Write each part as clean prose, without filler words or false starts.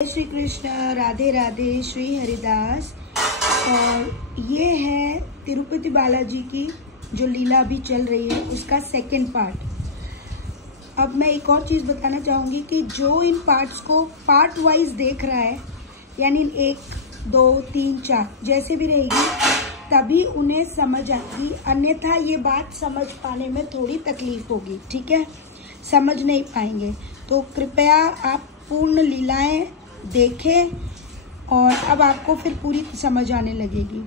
श्री कृष्ण, राधे राधे, श्री हरिदास। और ये है तिरुपति बालाजी की जो लीला अभी चल रही है उसका सेकंड पार्ट। अब मैं एक और चीज़ बताना चाहूँगी कि जो इन पार्ट्स को पार्ट वाइज देख रहा है, यानी 1, 2, 3, 4 जैसे भी रहेगी तभी उन्हें समझ आएगी, अन्यथा ये बात समझ पाने में थोड़ी तकलीफ होगी। ठीक है, समझ नहीं पाएंगे। तो कृपया आप पूर्ण लीलाएं देखें और अब आपको फिर पूरी समझ आने लगेगी।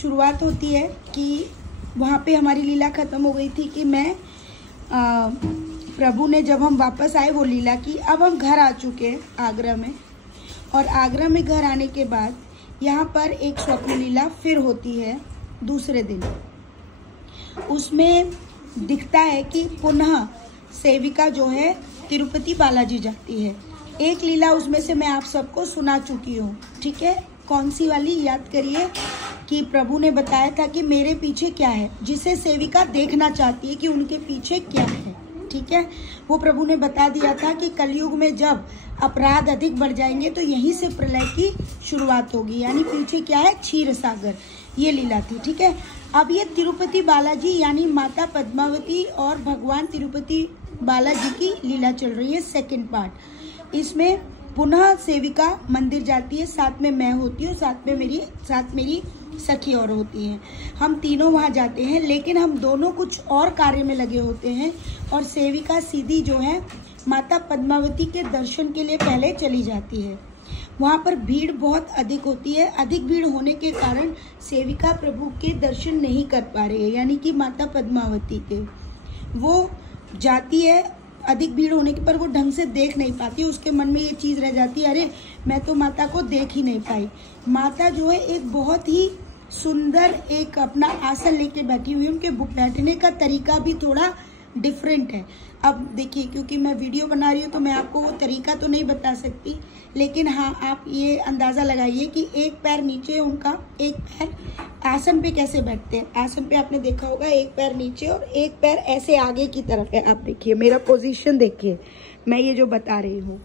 शुरुआत होती है कि वहाँ पे हमारी लीला ख़त्म हो गई थी कि मैं प्रभु ने जब हम वापस आए वो लीला की। अब हम घर आ चुके हैं आगरा में, और आगरा में घर आने के बाद यहाँ पर एक स्वप्न लीला फिर होती है दूसरे दिन। उसमें दिखता है कि पुनः सेविका जो है तिरुपति बालाजी जाती है। एक लीला उसमें से मैं आप सबको सुना चुकी हूँ। ठीक है, कौन सी वाली याद करिए कि प्रभु ने बताया था कि मेरे पीछे क्या है, जिसे सेविका देखना चाहती है कि उनके पीछे क्या है। ठीक है, वो प्रभु ने बता दिया था कि कलयुग में जब अपराध अधिक बढ़ जाएंगे तो यहीं से प्रलय की शुरुआत होगी, यानी पीछे क्या है, क्षीर सागर। ये लीला थी। ठीक है, अब ये तिरुपति बालाजी यानी माता पद्मावती और भगवान तिरुपति बालाजी की लीला चल रही है, सेकंड पार्ट। इसमें पुनः सेविका मंदिर जाती है, साथ में मैं होती हूँ, साथ मेरी सखी और होती हैं। हम तीनों वहाँ जाते हैं, लेकिन हम दोनों कुछ और कार्य में लगे होते हैं और सेविका सीधी जो है माता पद्मावती के दर्शन के लिए पहले चली जाती है। वहाँ पर भीड़ बहुत अधिक होती है। अधिक भीड़ होने के कारण सेविका प्रभु के दर्शन नहीं कर पा रही है, यानी कि माता पद्मावती के। वो जाती है, अधिक भीड़ होने के पर वो ढंग से देख नहीं पाती। उसके मन में ये चीज़ रह जाती है, अरे मैं तो माता को देख ही नहीं पाई। माता जो है एक बहुत ही सुंदर एक अपना आसन लेके बैठी हुई है। उनके बैठने का तरीका भी थोड़ा डिफरेंट है। अब देखिए, क्योंकि मैं वीडियो बना रही हूँ तो मैं आपको वो तरीका तो नहीं बता सकती, लेकिन हाँ आप ये अंदाज़ा लगाइए कि एक पैर नीचे उनका, एक पैर आसन पे कैसे बैठते हैं। आसन पे आपने देखा होगा एक पैर नीचे और एक पैर ऐसे आगे की तरफ है। आप देखिए मेरा पोजीशन, देखिए मैं ये जो बता रही हूँ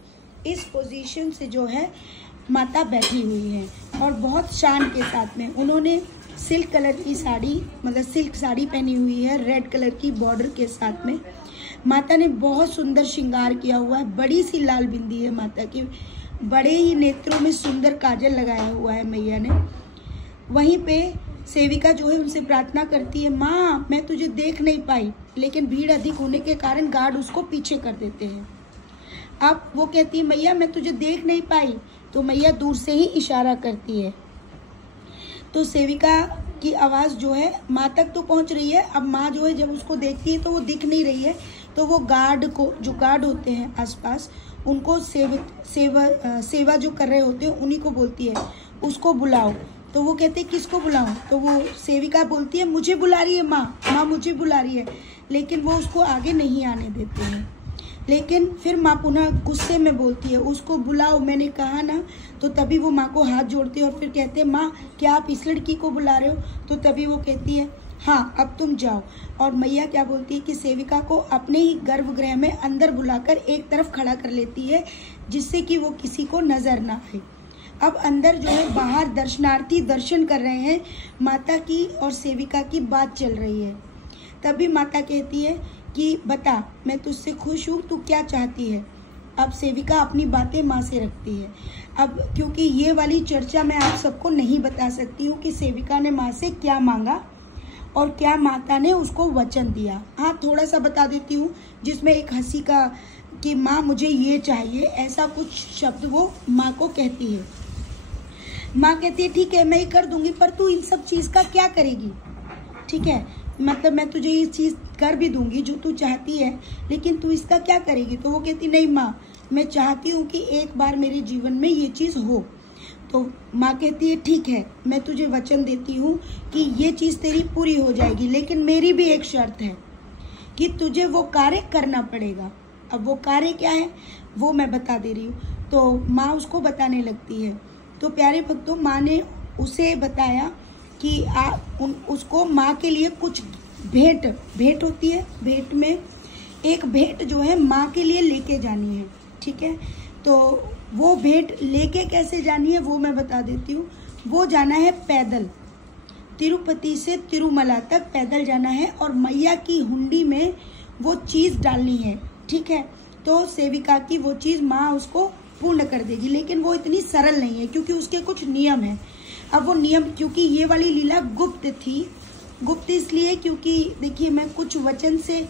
इस पोजीशन से जो है माता बैठी हुई है और बहुत शान के साथ में उन्होंने सिल्क कलर की साड़ी, मतलब सिल्क साड़ी पहनी हुई है, रेड कलर की बॉर्डर के साथ में। माता ने बहुत सुंदर श्रृंगार किया हुआ है, बड़ी सी लाल बिंदी है माता की, बड़े ही नेत्रों में सुंदर काजल लगाया हुआ है मैया ने। वहीं पे सेविका जो है उनसे प्रार्थना करती है, माँ मैं तुझे देख नहीं पाई, लेकिन भीड़ अधिक होने के कारण गार्ड उसको पीछे कर देते हैं। अब वो कहती है, मैया मैं तुझे देख नहीं पाई, तो मैया दूर से ही इशारा करती है। तो सेविका की आवाज़ जो है माँ तक तो पहुँच रही है। अब माँ जो है जब उसको देखती है तो वो दिख नहीं रही है, तो वो गार्ड को, जो गार्ड होते हैं आसपास, उनको सेवा जो कर रहे होते हैं उन्हीं को बोलती है उसको बुलाओ। तो वो कहते हैं किसको बुलाऊं? तो वो सेविका बोलती है मुझे बुला रही है माँ मुझे बुला रही है, लेकिन वो उसको आगे नहीं आने देते हैं। लेकिन फिर माँ पुनः गुस्से में बोलती है उसको बुलाओ, मैंने कहा ना। तो तभी वो माँ को हाथ जोड़ती है और फिर कहते हैं, माँ क्या आप इस लड़की को बुला रहे हो? तो तभी वो कहती है हाँ अब तुम जाओ। और मैया क्या बोलती है कि सेविका को अपने ही गर्भगृह में अंदर बुलाकर एक तरफ खड़ा कर लेती है, जिससे कि वो किसी को नजर ना आए। अब अंदर जो है बाहर दर्शनार्थी दर्शन कर रहे हैं, माता की और सेविका की बात चल रही है। तभी माता कहती है कि बता मैं तुझसे खुश हूँ, तू क्या चाहती है? अब सेविका अपनी बातें माँ से रखती है। अब क्योंकि ये वाली चर्चा मैं आप सबको नहीं बता सकती हूँ कि सेविका ने माँ से क्या मांगा और क्या माता ने उसको वचन दिया। हाँ थोड़ा सा बता देती हूँ, जिसमें एक हंसी का कि माँ मुझे ये चाहिए, ऐसा कुछ शब्द वो माँ को कहती है। माँ कहती है ठीक है मैं ही कर दूंगी, पर तू इन सब चीज़ का क्या करेगी? ठीक है, मतलब मैं तुझे ये चीज़ कर भी दूंगी जो तू चाहती है, लेकिन तू इसका क्या करेगी? तो वो कहती नहीं माँ मैं चाहती हूँ कि एक बार मेरे जीवन में ये चीज़ हो। तो माँ कहती है ठीक है मैं तुझे वचन देती हूँ कि ये चीज़ तेरी पूरी हो जाएगी, लेकिन मेरी भी एक शर्त है कि तुझे वो कार्य करना पड़ेगा। अब वो कार्य क्या है वो मैं बता दे रही हूँ। तो माँ उसको बताने लगती है। तो प्यारे भक्तों, माँ ने उसे बताया कि उसको माँ के लिए कुछ भेंट होती है, भेंट में एक भेंट जो है माँ के लिए लेके जानी है। ठीक है, तो वो भेंट लेके कैसे जानी है वो मैं बता देती हूँ। वो जाना है पैदल, तिरुपति से तिरुमला तक पैदल जाना है और मैया की हुंडी में वो चीज़ डालनी है, ठीक है। तो सेविका की वो चीज़ माँ उसको पूर्ण कर देगी, लेकिन वो इतनी सरल नहीं है क्योंकि उसके कुछ नियम हैं। अब वो नियम, क्योंकि ये वाली लीला गुप्त थी, गुप्त इसलिए क्योंकि देखिए मैं कुछ वचन से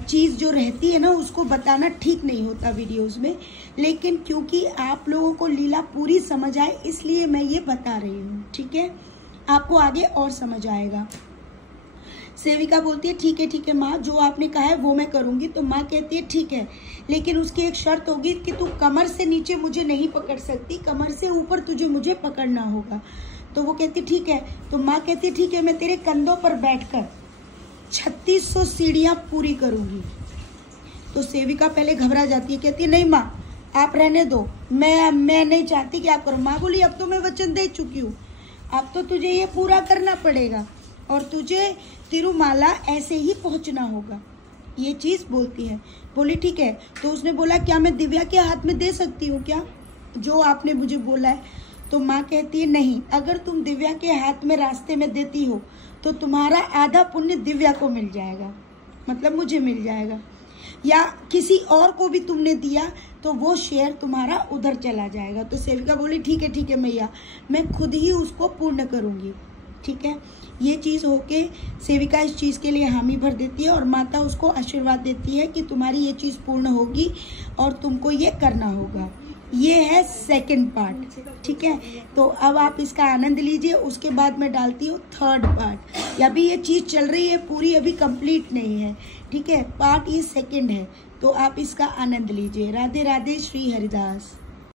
चीज़ जो रहती है ना उसको बताना ठीक नहीं होता वीडियोस में, लेकिन क्योंकि आप लोगों को लीला पूरी समझ आए इसलिए मैं ये बता रही हूँ, ठीक है। आपको आगे और समझ आएगा। सेविका बोलती है ठीक है माँ, जो आपने कहा है वो मैं करूँगी। तो माँ कहती है ठीक है, लेकिन उसकी एक शर्त होगी कि तू कमर से नीचे मुझे नहीं पकड़ सकती, कमर से ऊपर तुझे मुझे पकड़ना होगा। तो वो कहती ठीक है। तो माँ कहती ठीक है, मैं तेरे कंधों पर बैठकर 3600 सीढ़ियाँ पूरी करूँगी। तो सेविका पहले घबरा जाती है, कहती है नहीं माँ आप रहने दो, मैं नहीं चाहती कि आप करो। माँ बोली अब तो मैं वचन दे चुकी हूँ, अब तो तुझे ये पूरा करना पड़ेगा और तुझे तिरुमाला ऐसे ही पहुंचना होगा, ये चीज़ बोलती है। बोली ठीक है। तो उसने बोला क्या मैं दिव्या के हाथ में दे सकती हूँ क्या, जो आपने मुझे बोला है? तो माँ कहती है नहीं, अगर तुम दिव्या के हाथ में रास्ते में देती हो तो तुम्हारा आधा पुण्य दिव्या को मिल जाएगा, मतलब मुझे मिल जाएगा, या किसी और को भी तुमने दिया तो वो शेयर तुम्हारा उधर चला जाएगा। तो सेविका बोली ठीक है मैया, मैं खुद ही उसको पूर्ण करूँगी, ठीक है। ये चीज़ होके सेविका इस चीज़ के लिए हामी भर देती है और माता उसको आशीर्वाद देती है कि तुम्हारी ये चीज़ पूर्ण होगी और तुमको ये करना होगा। ये है सेकंड पार्ट, ठीक है। तो अब आप इसका आनंद लीजिए, उसके बाद मैं डालती हूँ थर्ड पार्ट। अभी ये चीज़ चल रही है पूरी, अभी कंप्लीट नहीं है, ठीक है। पार्ट ये सेकंड है, तो आप इसका आनंद लीजिए। राधे राधे, श्री हरिदास।